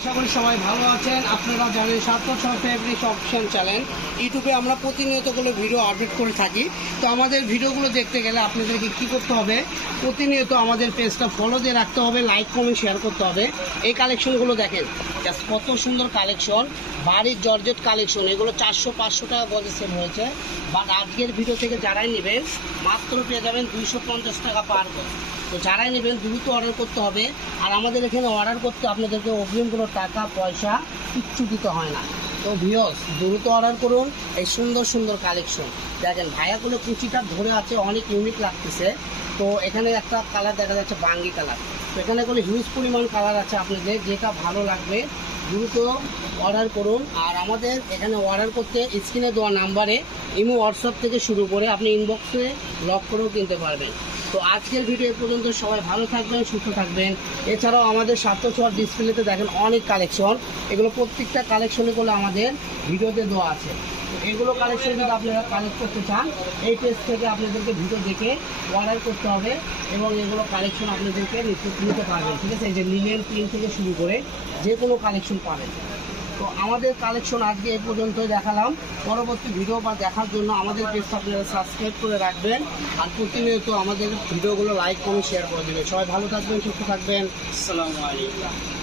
আশা করি সবাই ভালো আছেন। আপনারা জানেন সার্থক ফেব্রিক্স অপশন চ্যানেল ইউটিউবে আমরা প্রতিনিয়তগুলো ভিডিও আপডেট করে থাকি। তো আমাদের ভিডিওগুলো দেখতে গেলে আপনাদেরকে কী করতে হবে, প্রতিনিয়ত আমাদের পেজটা ফলো দিয়ে রাখতে হবে, লাইক কমেন্ট শেয়ার করতে হবে। এই কালেকশনগুলো দেখেন, জাস্ট কত সুন্দর কালেকশন, বাড়ির জর্জেট কালেকশন। এগুলো 400-500 টাকা গজে সেল হয়েছে, বাট আজকের ভিডিও থেকে যারাই নেবেন মাত্র পেয়ে যাবেন 250 টাকা পার গজ। তো যারাই নেবেন দ্রুত অর্ডার করতে হবে। আর আমাদের এখানে অর্ডার করতে আপনাদেরকে অগ্রিম কোনো টাকা পয়সা কিচ্ছু দিতে হয় না। তো ভিউয়ার্স দ্রুত অর্ডার করুন। এই সুন্দর সুন্দর কালেকশন দেখেন, ভাইয়াগুলো কুচিটা ধরে আছে, অনেক ইউনিক লাগতেছে। তো এখানে একটা কালার দেখা যাচ্ছে বাঙ্গি কালার। তো এখানে কোনো হিউজ পরিমাণ কালার আছে, আপনাদের যেটা ভালো লাগবে দ্রুত অর্ডার করুন। আর আমাদের এখানে অর্ডার করতে স্ক্রিনে দেওয়া নাম্বারে ইমো হোয়াটসঅ্যাপ থেকে শুরু করে আপনি ইনবক্সে লক করেও কিনতে পারবেন। তো আজকের ভিডিও এ পর্যন্ত। সবাই ভালো থাকবেন, সুস্থ থাকবেন। এছাড়াও আমাদের সার্থক ডিসপ্লেতে দেখেন অনেক কালেকশন, এগুলো প্রত্যেকটা কালেকশনগুলো আমাদের ভিডিওতে দেওয়া আছে। তো এগুলো কালেকশন যদি আপনারা কালেক্ট করতে চান এই পেজ থেকে আপনাদেরকে ভিডিও দেখে অর্ডার করতে হবে এবং এগুলো কালেকশন আপনাদেরকে নিতে পারবেন। ঠিক আছে, এই যে লিনেন প্রিন্ট থেকে শুরু করে যে কোনো কালেকশন পাবেন। তো আমাদের কালেকশন আজকে এই পর্যন্তই দেখালাম। পরবর্তী ভিডিও বা দেখার জন্য আমাদের পেজটা আপনারা সাবস্ক্রাইব করে রাখবেন আর প্রতিনিয়ত আমাদের ভিডিওগুলো লাইক কমেন্ট শেয়ার করে দেবেন। সবাই ভালো থাকবেন, সুস্থ থাকবেন। আসসালামু আলাইকুম।